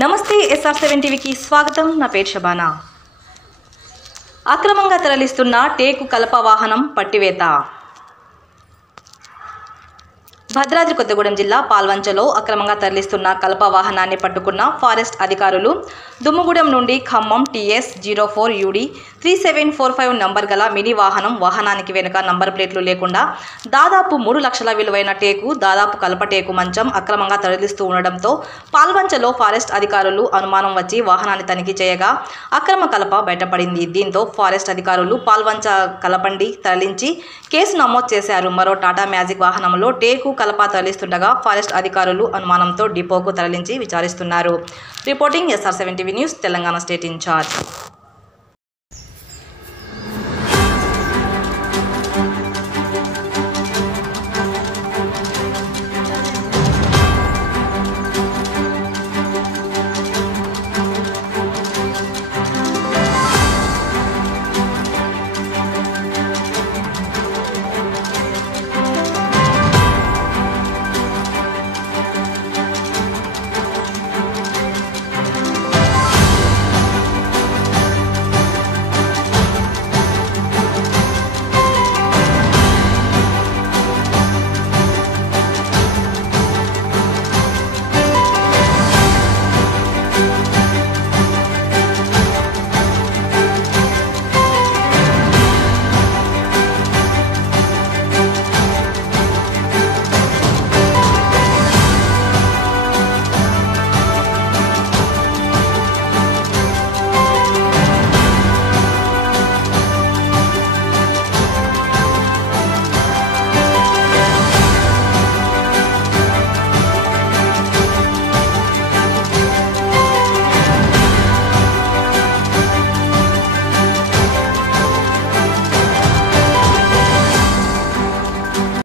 నమస్తే SR7 టీవీకి స్వాగతం. నా పేరు శబానా. అక్రమంగా తరలిస్తున్న టేకు కలప వాహనం పట్టివేత. భద్రాద్రి కొత్తగూడెం జిల్లా పాల్వంచలో అక్రమంగా తరలిస్తున్న కలప వాహనాన్ని పట్టుకున్న ఫారెస్ట్ అధికారులు దుమ్ముగూడెం నుండి ఖమ్మం TS 04 UD 3745 నంబర్ గల మినీ వాహనానికి వెనుక నంబర్ ప్లేట్లు లేకుండా దాదాపు 3 లక్షల విలువైన టేకు, దాదాపు కలప టేకు మంచం అక్రమంగా తరలిస్తూ ఉండడంతో పాల్వంచలో ఫారెస్ట్ అధికారులు అనుమానం వచ్చి వాహనాన్ని తనిఖీ చేయగా అక్రమ కలప బయటపడింది. దీంతో ఫారెస్ట్ అధికారులు పాల్వంచ కలపండి తరలించి కేసు నమోదు చేశారు. మరో టాటా మ్యాజిక్ వాహనంలో టేకు కలప తరలిస్తుండగా ఫారెస్ట్ అధికారులు అనుమానంతో డిపోకు తరలించి విచారిస్తున్నారు. Reporting SR7 TV news, Telangana state incharge.